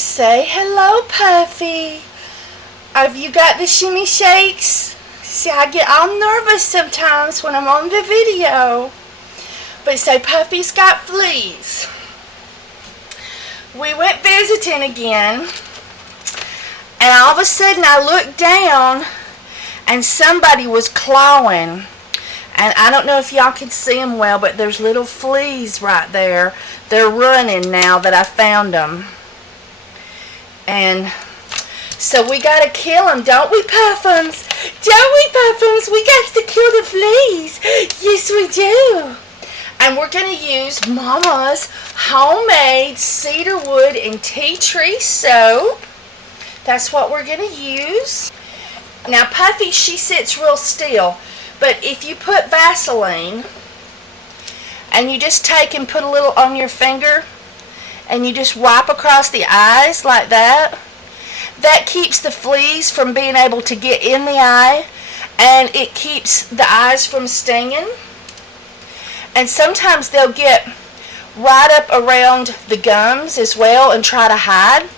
Say hello, Puffy. Have you got the shimmy shakes? See, I get all nervous sometimes when I'm on the video. But say Puffy's got fleas. We went visiting again, and all of a sudden I looked down and somebody was clawing. And I don't know if y'all can see them well, but there's little fleas right there. They're running now that I found them. And so we got to kill them, don't we, Puffums? Don't we, Puffums? We got to kill the fleas. Yes, we do. And we're going to use Mama's homemade cedarwood and tea tree soap. That's what we're going to use. Now, Puffy, she sits real still. But if you put Vaseline, and you just take and put a little on your finger, and you just wipe across the eyes like that, that keeps the fleas from being able to get in the eye, and it keeps the eyes from stinging. And sometimes they'll get right up around the gums as well and try to hide.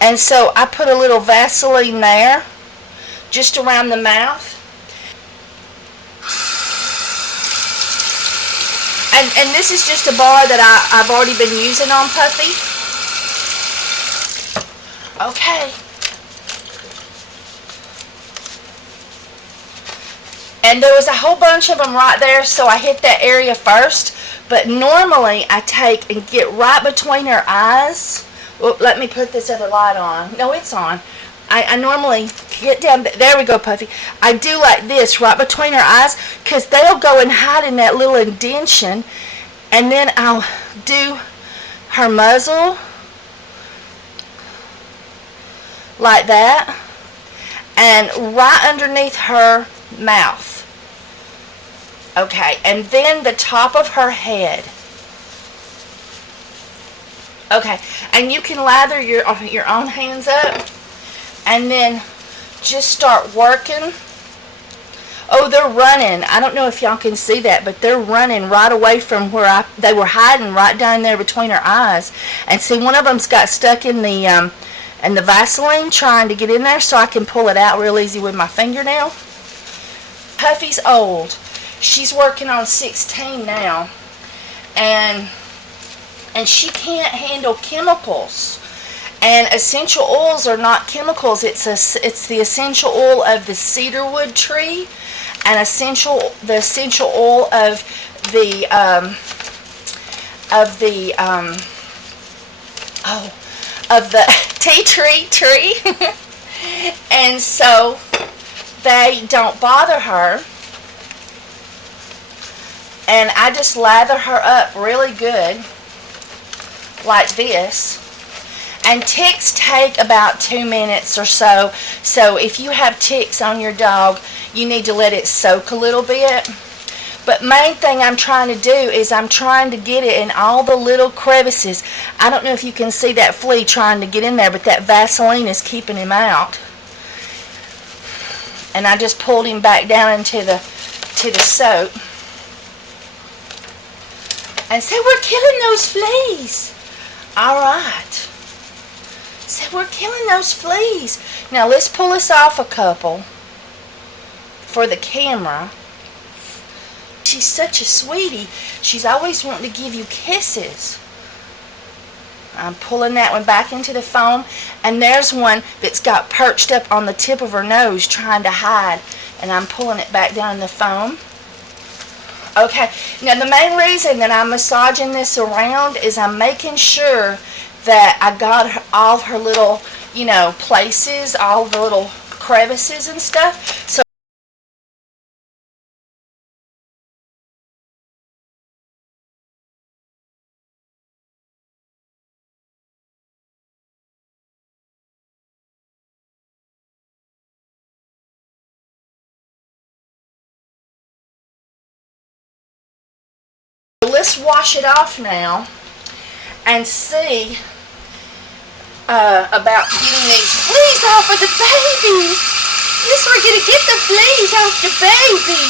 And so I put a little Vaseline there, just around the mouth. And this is just a bar that I've already been using on Puffy. Okay. And there was a whole bunch of them right there, so I hit that area first. But normally I take and get right between her eyes. Oh, let me put this other light on. No, it's on. I normally get down, there we go, Puffy. I do like this right between her eyes, because they'll go and hide in that little indention. And then I'll do her muzzle like that, and right underneath her mouth. Okay, and then the top of her head. Okay, and you can lather your own hands up, and then just start working. Oh, they're running. I don't know if y'all can see that, but they're running right away from where they were hiding right down there between her eyes. And see, one of them's got stuck in the Vaseline trying to get in there, so I can pull it out real easy with my fingernail. Puffy's old. She's working on 16 now, and she can't handle chemicals. And essential oils are not chemicals. It's the essential oil of the cedarwood tree, and the essential oil of the tea tree. And so they don't bother her. And I just lather her up really good like this. And ticks take about 2 minutes or so. So if you have ticks on your dog, you need to let it soak a little bit. But main thing I'm trying to do is I'm trying to get it in all the little crevices. I don't know if you can see that flea trying to get in there, but that Vaseline is keeping him out. And I just pulled him back down into the soap. And so we're killing those fleas. All right. So we're killing those fleas. Now let's pull us off a couple for the camera. She's such a sweetie. She's always wanting to give you kisses. I'm pulling that one back into the foam. And there's one that's got perched up on the tip of her nose trying to hide. And I'm pulling it back down in the foam. Okay, now the main reason that I'm massaging this around is I'm making sure that I got all her little, places, all the little crevices and stuff. So let's wash it off now and see about getting these fleas off of the baby. Yes, we're going to get the fleas off the baby.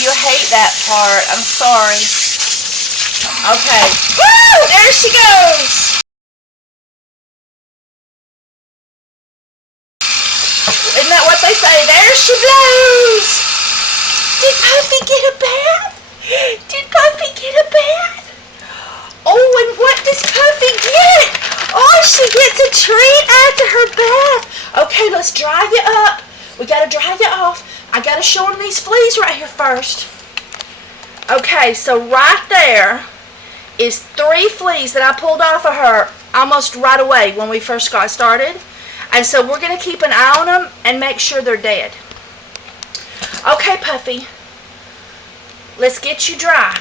you hate that part. I'm sorry. Okay. Woo! There she goes. Isn't that what they say? There she blows. Did Puffy get a bath? Did Puffy get a bath? Oh, and what does Puffy get? Oh, she gets a treat after her bath. Okay, let's dry you up. We got to dry you off. I got to show them these fleas right here first. Okay, so right there is 3 fleas that I pulled off of her almost right away when we first got started. And so we're going to keep an eye on them and make sure they're dead. Okay, Puffy, let's get you dry.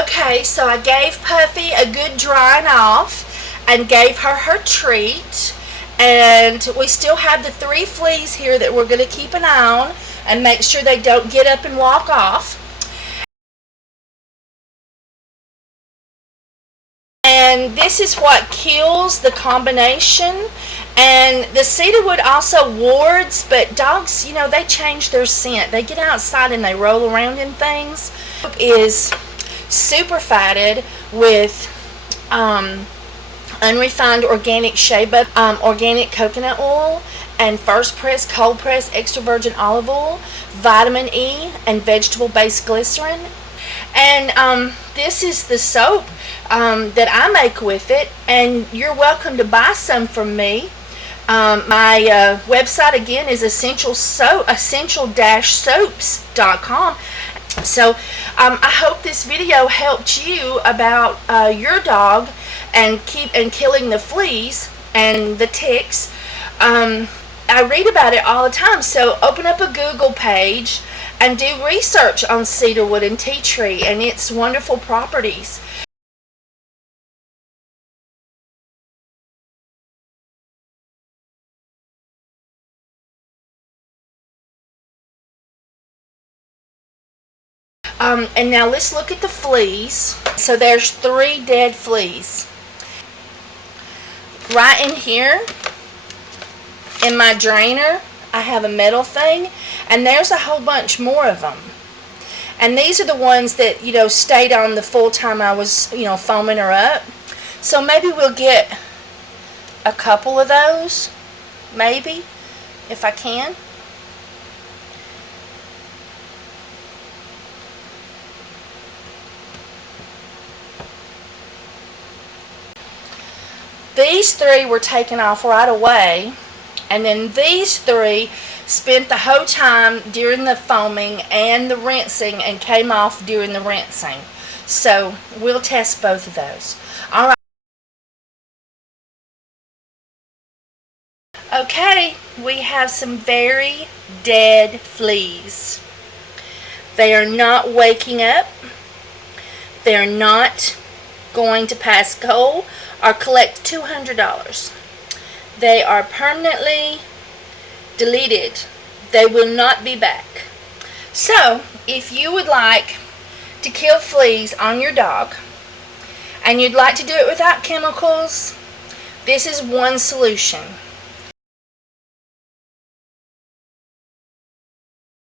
Okay, so I gave Puffy a good drying off and gave her her treat. And we still have the 3 fleas here that we're going to keep an eye on and make sure they don't get up and walk off. And this is what kills the combination. And the cedarwood also wards, but dogs, you know, they change their scent. They get outside and they roll around in things. It is super fatted with unrefined organic shea butter, organic coconut oil, and first press, cold press, extra virgin olive oil, vitamin E, and vegetable-based glycerin. And this is the soap that I make with it, and you're welcome to buy some from me. My website again is essential-soaps.com. So I hope this video helped you about your dog and killing the fleas and the ticks. I read about it all the time, so open up a Google page and do research on cedarwood and tea tree and its wonderful properties. And now let's look at the fleas. So there's 3 dead fleas. Right in here, in my drainer, I have a metal thing, and there's a whole bunch more of them. And these are the ones that, you know, stayed on the full time I was, you know, foaming her up. So maybe we'll get a couple of those, maybe, if I can. These 3 were taken off right away, and then these 3 spent the whole time during the foaming and the rinsing and came off during the rinsing. So we'll test both of those. All right. Okay, we have some very dead fleas. They are not waking up. They're not going to pass go or collect $200. They are permanently deleted. They will not be back. So, if you would like to kill fleas on your dog and you'd like to do it without chemicals, this is one solution.